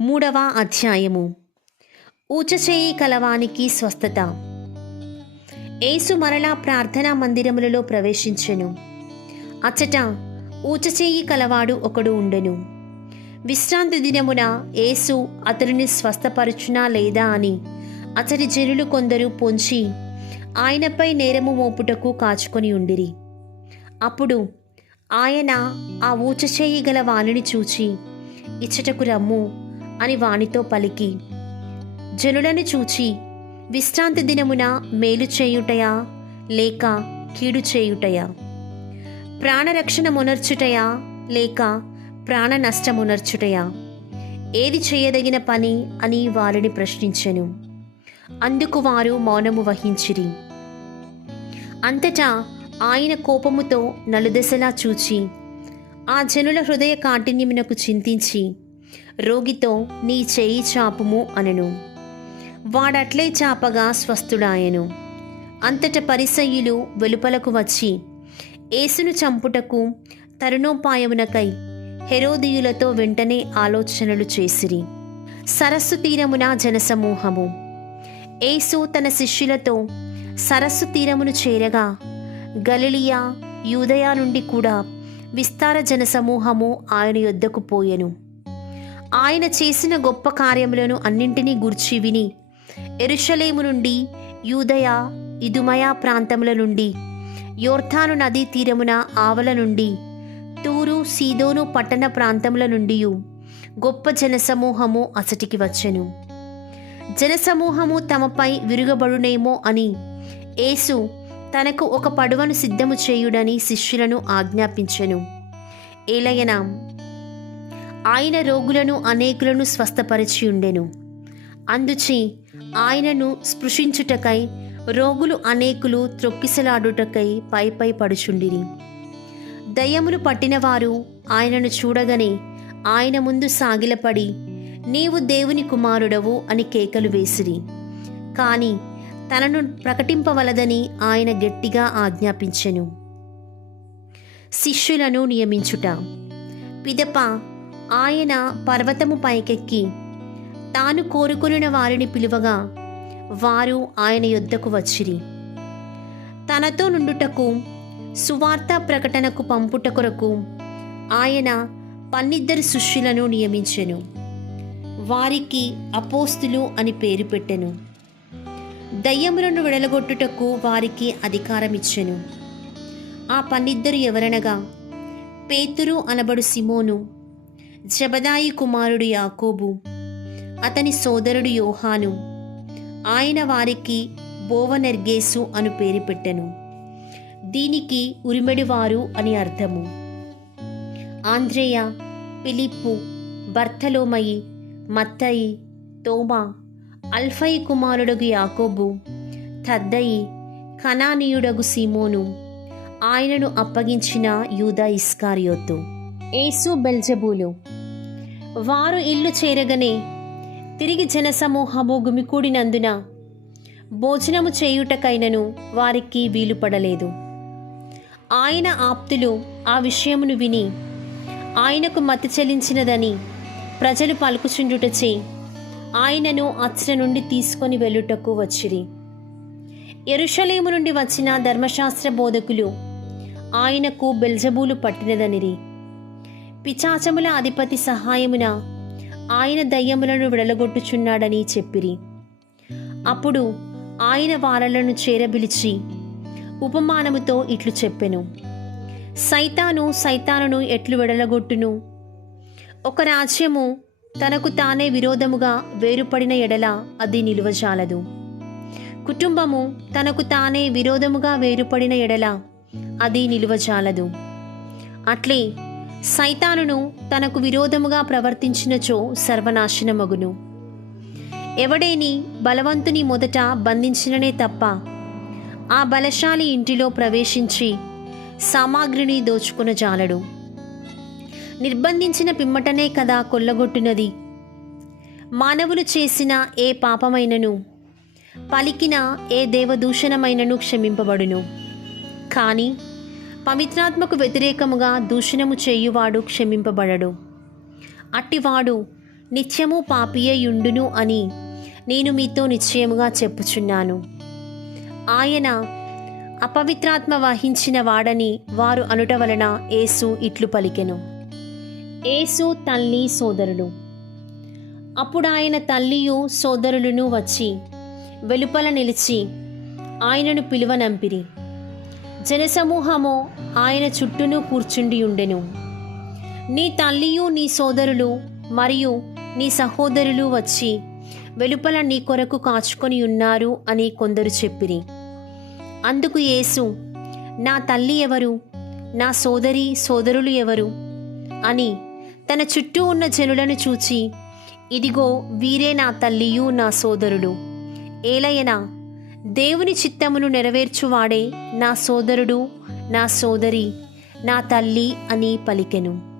మూడవ అధ్యాయము. ఊచచేయి కలవానికి స్వస్థత. యేసు మరలా ప్రార్థనా మందిరములలో ప్రవేశించెను. అచ్చట ఊచచేయి కలవాడు ఒకడు ఉండెను. విశ్రాంతి దినమున యేసు అతడిని స్వస్థపరచునా లేదా అని అతడి జనులు కొందరు పొంచి ఆయనపై నేరము మోపుటకు కాచుకొని ఉండిరి. అప్పుడు ఆయన ఆ ఊచచేయి గల వానిని చూచి, ఇచ్చటకు రమ్ము అని వానితో పలికి, జనులను చూచి, విశ్రాంతి దినమున మేలు చేయుటయా లేక కీడు చేయుటయా, ప్రాణరక్షణ మునర్చుటయా లేక ప్రాణ నష్టమునర్చుటయా, ఏది చేయదగిన పని అని వారిని ప్రశ్నించెను. అందుకు వారు మౌనము వహించిరి. అంతటా ఆయన కోపముతో నలుదెసలా చూచి ఆ జనుల హృదయ కాఠిన్యమునకు చింతించి, రోగితో నీ చేయి చాపుము అనెను. వాడట్లే చాపగా స్వస్థుడాయెను. అంతట పరిసయ్యులు వెలుపలకు వచ్చి యేసును చంపుటకు తరుణోపాయమునకై హెరోదీయులతో వెంటనే ఆలోచనలు చేసిరి. సరస్సు తీరమున జనసమూహము. యేసు తన శిష్యులతో సరస్సు తీరమును చేరగా గలిలియా, యూదయ నుండి కూడా విస్తార జనసమూహము ఆయన యొద్దకు పోయెను. ఆయన చేసిన గొప్ప కార్యములను అన్నింటినీ గూర్చి విని యెరూషలేము నుండి, యూదయ, ఇదుమయ ప్రాంతముల నుండి, యొర్దాను నదీ తీరమున ఆవల నుండి, తూరు, సీదోను పట్టణ ప్రాంతముల నుండి గొప్ప జనసమూహము అసటికి వచ్చెను. జనసమూహము తమపై విరుగబడునేమో అని యేసు తనకు ఒక పడవను సిద్ధము చేయుడని శిష్యులను ఆజ్ఞాపించెను. ఏలయనా ఆయన రోగులను అనేకులను స్వస్థపరిచి ఉండెను. అందుచే ఆయనను స్పృశించుటకై రోగులు అనేకులు త్రొక్కిసలాడుటకై పై పడుచుండిరి. దయ్యములు పట్టినవారు ఆయనను చూడగానే ఆయన ముందు సాగిలపడి, నీవు దేవుని కుమారుడవు అని కేకలు వేసిరి. కాని తనను ప్రకటింపవలదని ఆయన గట్టిగా ఆజ్ఞాపించెను. శిష్యులను నియమించుట. పిదప ఆయన పర్వతము పైకెక్కి తాను కోరుకొనిన వారిని పిలువగా వారు ఆయన యొద్దకు వచ్చిరి. తనతో నుండుటకు సువార్త ప్రకటనకు పంపుట కొరకు ఆయన 12 శిష్యులను నియమించెను. వారికి అపోస్తులు అని పేరు పెట్టెను. దయ్యములను విడలగొట్టుటకు వారికి అధికారమిచ్చెను. ఆ 12 ఎవరనగా, పేతురు అనబడు సిమోను, జెబెదాయి కుమారుడు యాకోబు, అతని సోదరుడు యోహాను. ఆయన వారికి బోవనెర్గేసు అను పేరు పెట్టెను. దీనికి ఉరిమెడివారు అని అర్థము. ఆంద్రేయ, ఫిలిప్పు, బర్తలోమయి, మత్తయి, తోమా, అల్ఫయి కుమారుడగు యాకోబు, తద్దయి, కనానీయుడగు సీమోను, ఆయనను అప్పగించిన యూదా ఇస్కారియోతు. యేసు బెల్జెబూలు. వారు ఇల్లు చేరగనే తిరిగి జనసమూహము గుమికూడినందున భోజనము చేయుటకైనను వారికి వీలుపడలేదు. ఆయన ఆప్తులు ఆ విషయమును విని ఆయనకు మతి చెలించినదని ప్రజలు పలుకుచుండుటచే ఆయనను అచ్చట నుండి తీసుకొని వెళ్ళుటకు వచ్చిరి. యెరూషలేము నుండి వచ్చిన ధర్మశాస్త్ర బోధకులు ఆయనకు బెల్జెబూలు పట్టినదనిరి. పిచాచముల అధిపతి సహాయమున ఆయన దయ్యములను విడలగొట్టుచున్నాడని చెప్పిరి. అప్పుడు ఆయన వారలను చేరబిలిచి ఉపమానముతో ఇట్లు చెప్పెను. సైతాను సైతానును ఎట్లు విడలగొట్టును? ఒక రాజ్యము తనకు తానే విరోధముగా వేరుపడిన ఎడల అది నిలువజాలదు. కుటుంబము తనకు తానే విరోధముగా వేరుపడిన ఎడల అది నిలువజాలదు. అట్లే సైతానును తనకు విరోధముగా ప్రవర్తించినచో సర్వనాశనమగును. ఎవడేని బలవంతుని మొదట బంధించిననే తప్ప ఆ బలశాలి ఇంటిలో ప్రవేశించి సామాగ్రిని దోచుకొనజాలడు. నిర్బంధించిన పిమ్మటనే కదా కొల్లగొట్టునది. మానవులు చేసిన ఏ పాపమైనను పలికిన ఏ దేవదూషణమైనను క్షమింపబడును. కానీ పవిత్రాత్మకు వ్యతిరేకముగా దూషణము చేయువాడు క్షమింపబడడు. అట్టివాడు నిత్యము పాపియయుండును అని నేను మీతో నిశ్చయముగా చెప్పుచున్నాను. ఆయన అపవిత్రాత్మ వహించిన వాడని వారు అనుట వలన యేసు ఇట్లు పలికెను. యేసు తల్లి సోదరులు. అప్పుడు ఆయన తల్లియు సోదరులను వచ్చి వెలుపల నిలిచి ఆయనను పిలువనంపిరి. జనసమూహము ఆయన చుట్టూను కూర్చుండి ఉండెను. నీ తల్లియు నీ సోదరులు మరియు నీ సహోదరులు వచ్చి వెలుపల నీ కొరకు కాచుకొని ఉన్నారు అని కొందరు చెప్పిరి. అందుకు యేసు, నా తల్లి ఎవరు, నా సోదరి సోదరులు ఎవరు అని తన చుట్టూ ఉన్న జనులను చూచి, ఇదిగో వీరే నా తల్లియు నా సోదరులు, ఏలయనా దేవుని చిత్తమును నెరవేర్చువాడే నా సోదరుడు నా సోదరి నా తల్లి అని పలికెను.